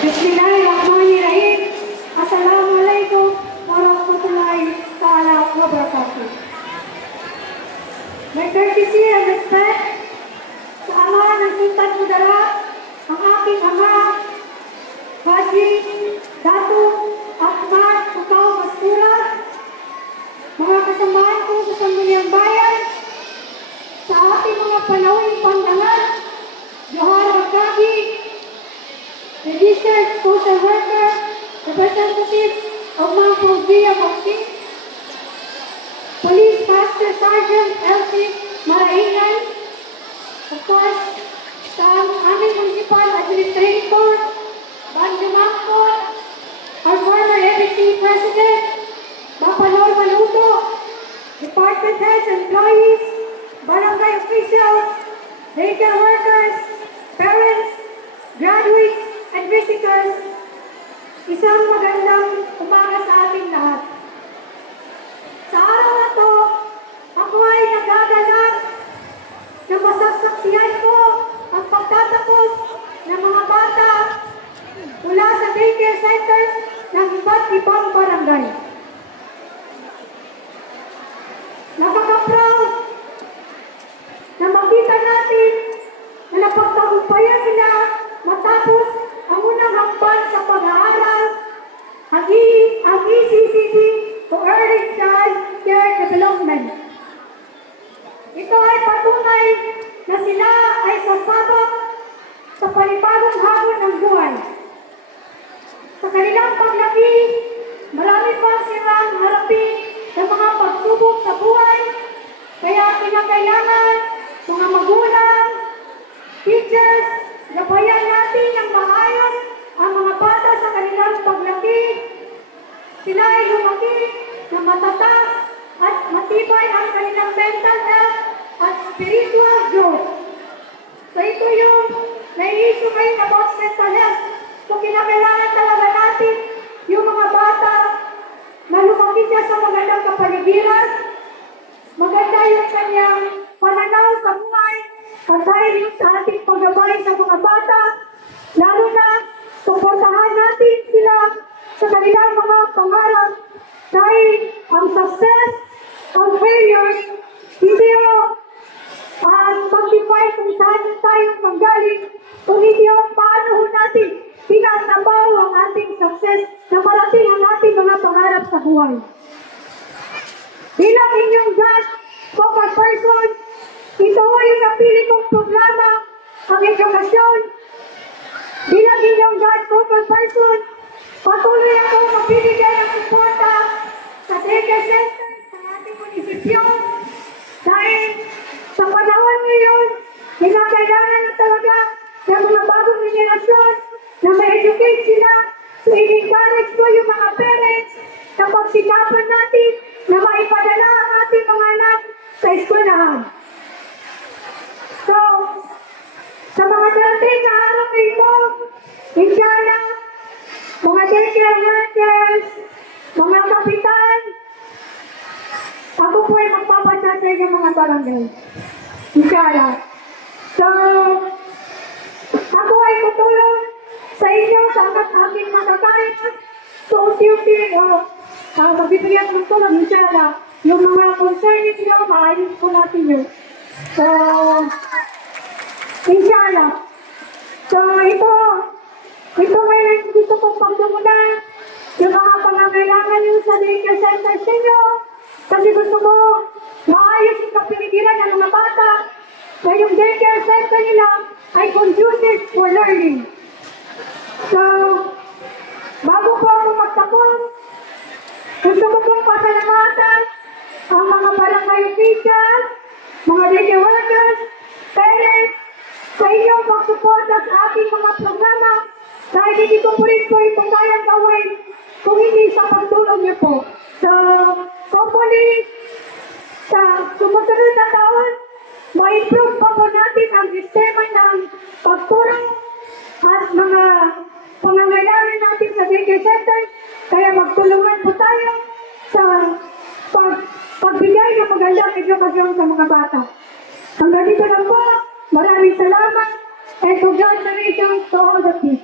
Bismillahirrahmanirrahim. Assalamualaikum warahmatullahi ta'ala wabarakatuh. May courtesy and respect sa ama ng Sultan Kudarat, ang aking ama, Haji Datu Ahmad Tukaw Mastura, mga kasamahan ko sa Sangguniang Bayan, sa ating mga panahon pandangan, Johar Magkagi, Registered Social Worker, Representative of Mount Provia Boxing, Police Master Sergeant Elsie Maraingan, of course, sa aming Municipal Administrator, Banjo Mangkot, our former ABC President, Bapa Norman Uto, Department Heads, Employees, Barangay Officials, daycare workers, parents, graduates, and visitors, isang magandang umaga sa ating lahat. Sa araw na to, ako ay nagagalak na masasaksihan ko ang pagtatapos ng mga bata mula sa daycare centers ng iba't ibang barangay. Nakaka-proud na makita natin na napagtagumpayan nila matapos ang unang hakbang sa pag-aaral, ang ECCD o Early Child Care Development. Ito ay patunay na sila ay sasabak sa panibagong hamon ng buhay. Sa kanilang paglaki, marami pang silang harapin ng mga pagsubok sa buhay, kaya kinakailangan mga magulang, teachers, gabayan natin ng maayos ang mga bata sa kanilang paglaki. Sila ay lumaki na matatag at matibay ang kanilang mental health at spiritual growth. So ito yung nai-issue ngayon about mental health. So kinakailangan talaga natin yung mga bata na lumaki siya sa magandang kapaligiran, maganda yung kanyang pananaw sa buhay, dahil yung sa ating paggabay sa mga bata, lalo na suportahan natin sila sa kanilang mga pangarap dahil ang success ang failure, hindi ang mag-define kung saan tayo manggaling, kung hindi paano natin pinatabaw ang ating success na marating ang ating mga pangarap sa buhay. Bilang inyong God, focus person, ito ay napili kong programa, ang edukasyon. Bilang inyong God-focused person, patuloy akong magbibigay ng suporta sa daycare centers sa ating munisipyo. Dahil sa panahon ngayon, kailangan na talaga ng mga bagong generasyon na ma-educate sila. So, in-encourage ko yung mga parents na pagsikapan natin na maipadala ang ating mga anak sa eskwelahan. So, sa mga darating na araw na ito, inshallah, mga daycare workers, mga kapitan, ako po ay magpapasya sa inyo mga barangay. Inshallah. So, ako ay tutulong sa inyo sa aking makakaya. So, unti-unti, magbibigyan ng tulong, inshallah. Yung mga concern ninyo, maayos po natin yun. So, inshallah. So, ito may gusto kong pagdumulan yung mga pangangailangan nyo sa daycare centers ninyo. Kasi gusto ko maayos yung kapiligiran ng mga bata na yung daycare center nila ay conducive for learning. So, bago po ako magtapos, gusto ko pong pasalamatan ang mga barangay officials, mga daycare workers, parents, sa inyong pagsuporta sa ating mga programa dahil hindi ko po rin po ito kayang gawin kung hindi sa pagtulong niyo po. So, hopefully, sa sumusunod na taon, ma-improve pa po natin ang sistema ng pagtulong at mga pangangailangan natin sa daycare center. Kaya magtulungan po tayo sa pagbigay ng magandang edukasyon sa mga bata. Hanggang dito lang po. Maraming salamat and congratulations to all the kids.